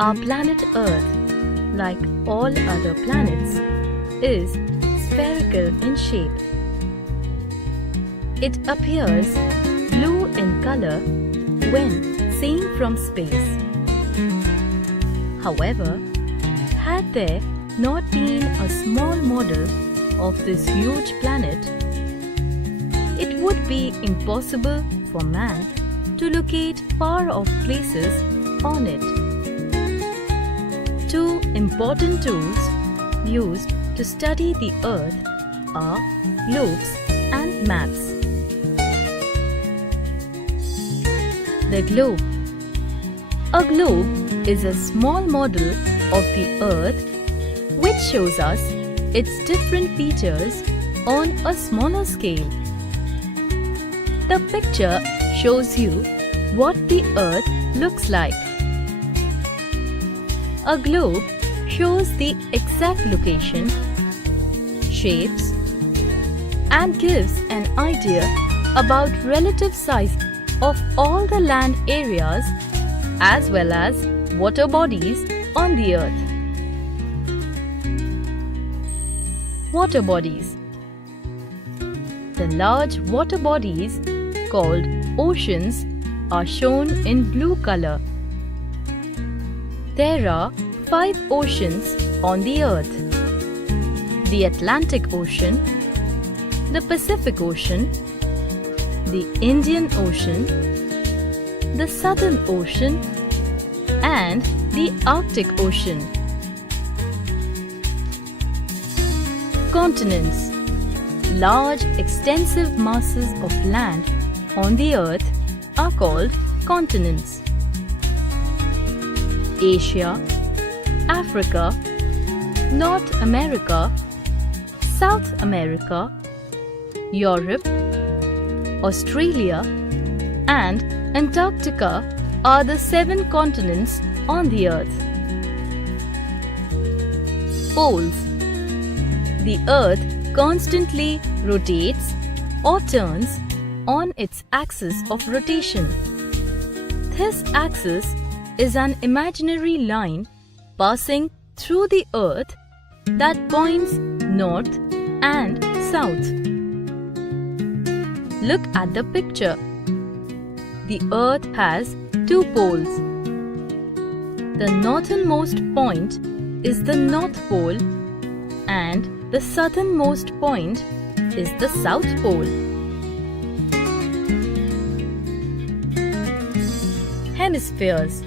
Our planet Earth, like all other planets, is spherical in shape. It appears blue in color when seen from space. However, had there not been a small model of this huge planet, it would be impossible for man to locate far-off places on it. Two important tools used to study the Earth are globes and maps. The globe. A globe is a small model of the Earth which shows us its different features on a smaller scale. The picture shows you what the Earth looks like. A globe shows the exact location, shapes, and gives an idea about relative size of all the land areas as well as water bodies on the Earth. Water bodies. The large water bodies called oceans are shown in blue color. There are 5 oceans on the Earth: the Atlantic Ocean, the Pacific Ocean, the Indian Ocean, the Southern Ocean, and the Arctic Ocean. Continents. Large, extensive masses of land on the Earth are called continents. Asia, Africa, North America, South America, Europe, Australia, and Antarctica are the 7 continents on the Earth. Poles. The Earth constantly rotates or turns on its axis of rotation. This axis is an imaginary line passing through the Earth that points north and south. Look at the picture. The Earth has 2 poles. The northernmost point is the North Pole and the southernmost point is the South Pole. Hemispheres.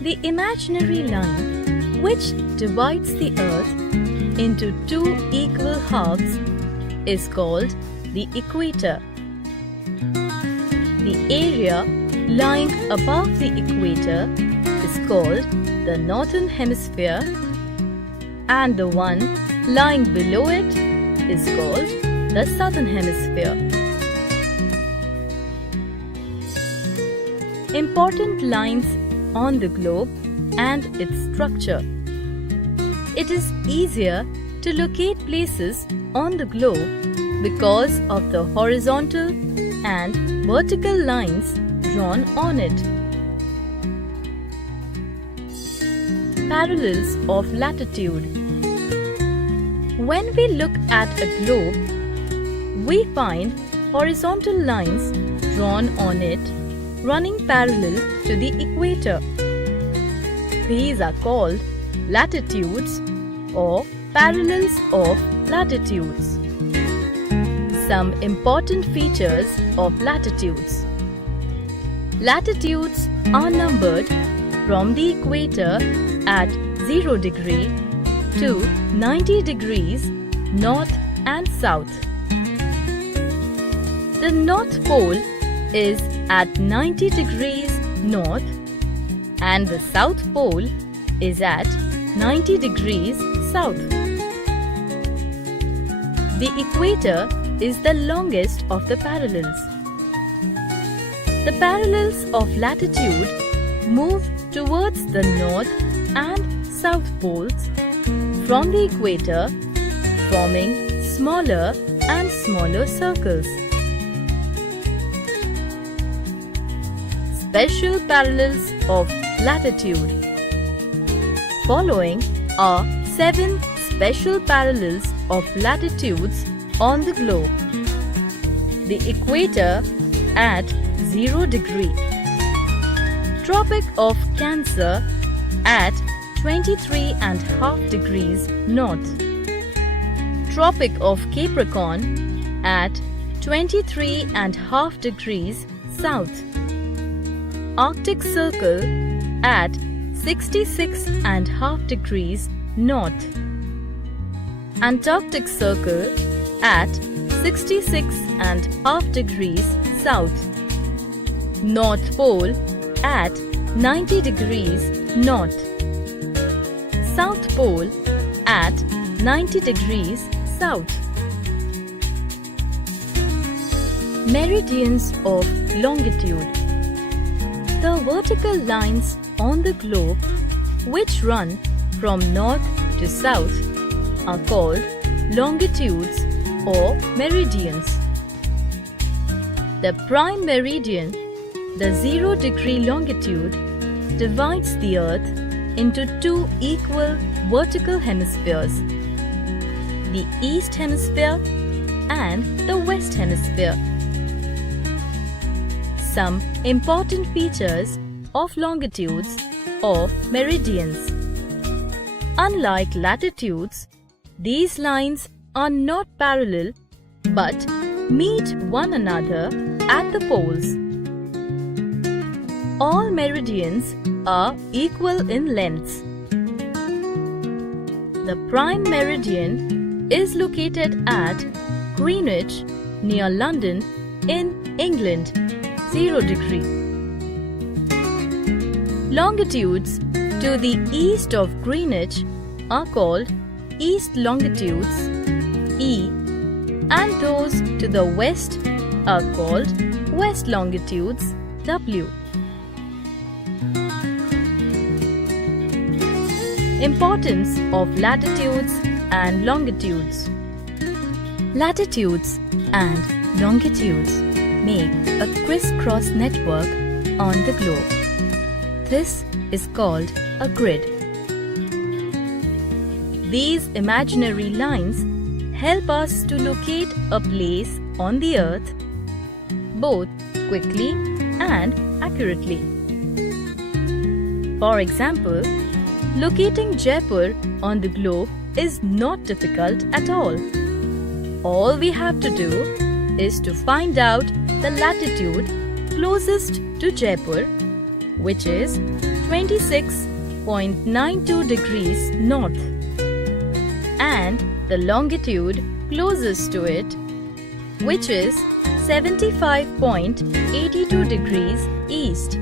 The imaginary line which divides the Earth into 2 equal halves is called the equator. The area lying above the equator is called the northern hemisphere, and the one lying below it is called the southern hemisphere. Important lines on the globe and its structure. It is easier to locate places on the globe because of the horizontal and vertical lines drawn on it. Parallels of latitude. When we look at a globe, we find horizontal lines drawn on it running parallel to the equator. These are called latitudes or parallels of latitudes. Some important features of latitudes. Latitudes are numbered from the equator at 0 degree to 90 degrees north and south. The North Pole is at 90 degrees north and the South Pole is at 90 degrees south. The equator is the longest of the parallels. The parallels of latitude move towards the north and south poles from the equator, forming smaller and smaller circles. Special parallels of latitude. following are 7 special parallels of latitudes on the globe. The equator at 0 degree. Tropic of Cancer at 23.5 degrees north. Tropic of Capricorn at 23.5 degrees south. Arctic Circle at 66.5 degrees north. Antarctic Circle at 66.5 degrees south. North Pole at 90 degrees north. South Pole at 90 degrees south. Meridians of longitude. The vertical lines on the globe which run from north to south are called longitudes or meridians. The prime meridian, the 0 degree longitude, divides the earth into 2 equal vertical hemispheres, the east hemisphere and the west hemisphere. Some important features of longitudes or meridians. Unlike latitudes, these lines are not parallel but meet one another at the poles. All meridians are equal in lengths. The prime meridian is located at Greenwich near London in England, 0 degree. Longitudes to the east of Greenwich are called east longitudes, E, and those to the west are called west longitudes, W. Importance of latitudes and longitudes. Latitudes and longitudes make a crisscross network on the globe. This is called a grid. These imaginary lines help us to locate a place on the earth both quickly and accurately. For example, locating Jaipur on the globe is not difficult at all. All we have to do is to find out the latitude closest to Jaipur, which is 26.92 degrees north, and the longitude closest to it, which is 75.82 degrees east.